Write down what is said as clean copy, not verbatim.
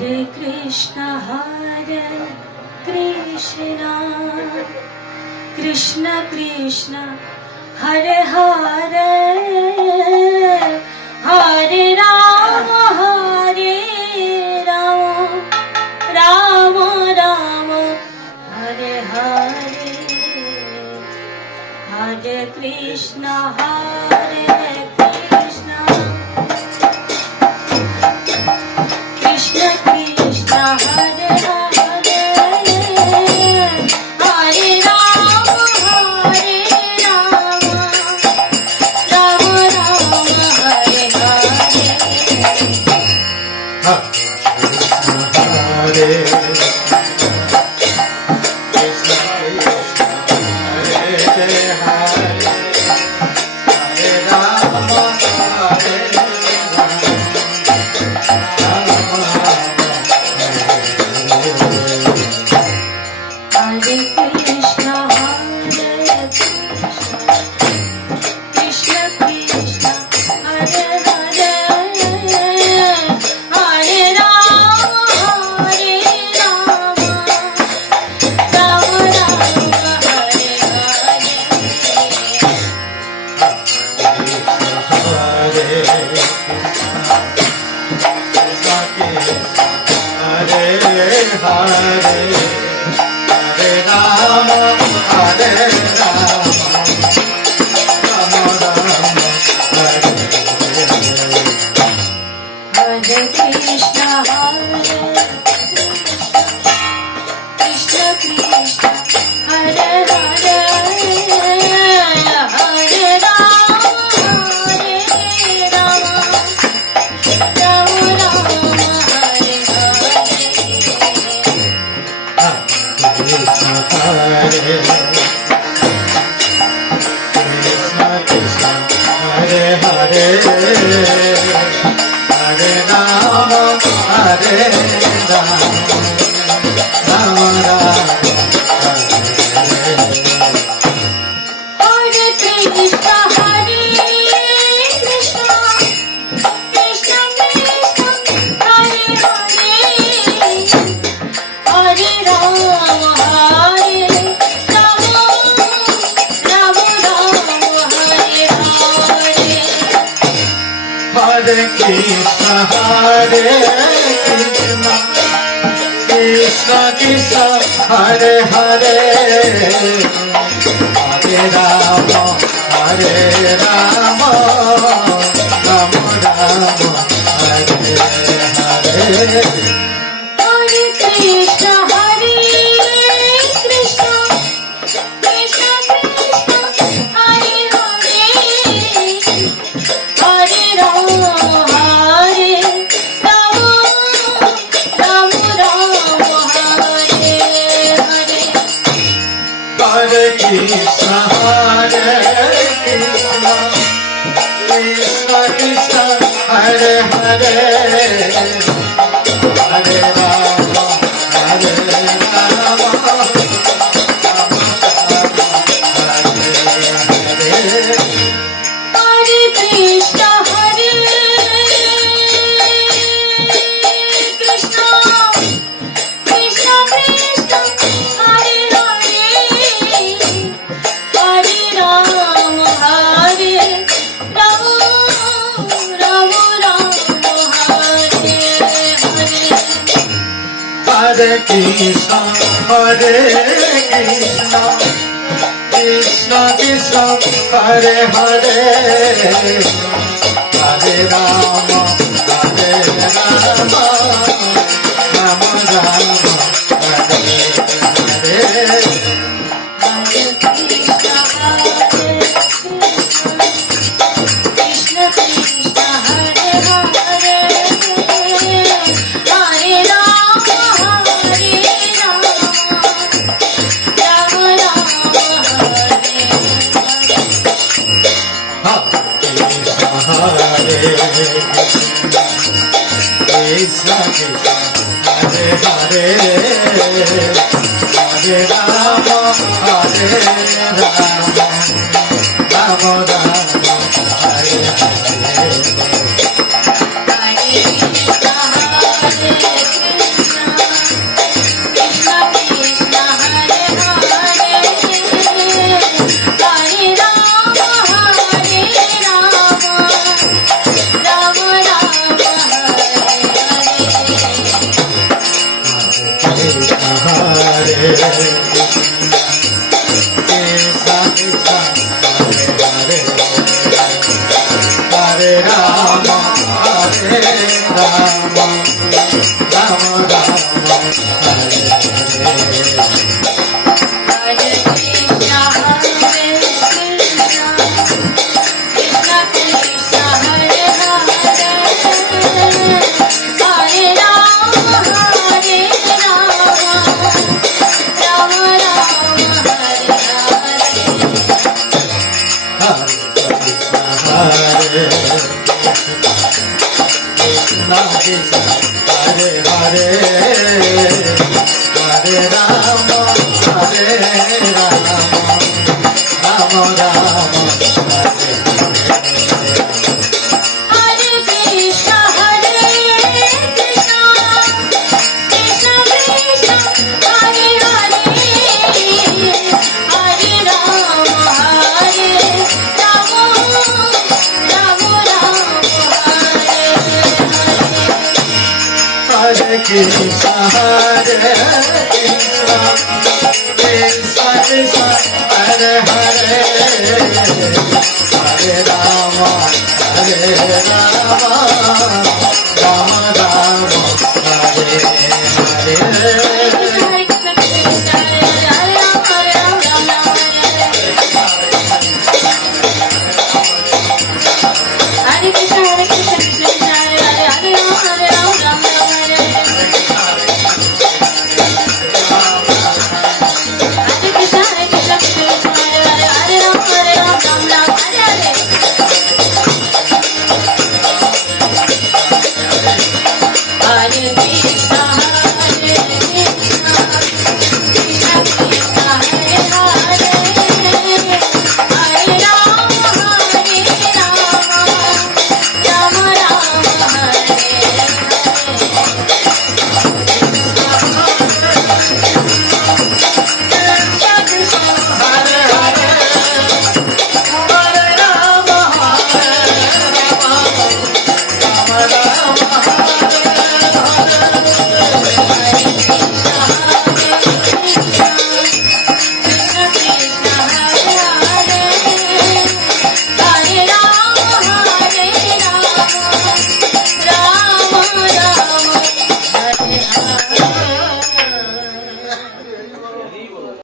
Hare Krishna Krishna Krishna Hare Hare Hare Rama Rama Rama Hare Hare Hare Krishna Krishna Krishna Krishna Hare Hare Hare Rama Rama Rama Hare Hare Hare Krishna Hare Hare Hare Rama Rama Rama Hare Hare Hare Krishna Krishna Krishna Hare Hare Hare Rama Krishna Hare Krishna Krishna Krishna Hare Hare Hare Rama Rama Hare Krishna Krishna Krishna Krishna Hare Hare Hare Rama Rama Rama Hare Hare Hare Krishna Hare Krishna Krishna Krishna Hare Hare Hare Rama Rama Rama Rama Hare Hare Hare Krishna Krishna Krishna Hare Hare Hare Rama Rama Rama Hare Krishna Krishna Hare Hare Hare Rama Rama Rama Hare Hare Hare Krishna Krishna Hare Hare Hare Rama Hare Rama Rama Rama Hare Hare Krishna, Hare Krishna, Krishna Krishna, Hare Hare, Hare Rama, Hare Rama, Rama Rama, Hare Hare. Hare Krishna Hare Krishna Krishna Krishna Hare Hare Hare Rama Hare Rama Rama Rama Hare Hare Hare Krishna, Krishna Krishna, Hare Rama, Hare Rama, Rama Rama, Hare Krishna, Krishna Krishna, Hare Hare, Hare Rama, Hare Rama, Rama Rama, Hare Hare. Hare Krishna, Krishna Krishna, Hare Hare, Hare Rama, Hare Rama, Rama Rama, Hare Hare. Hare Krishna,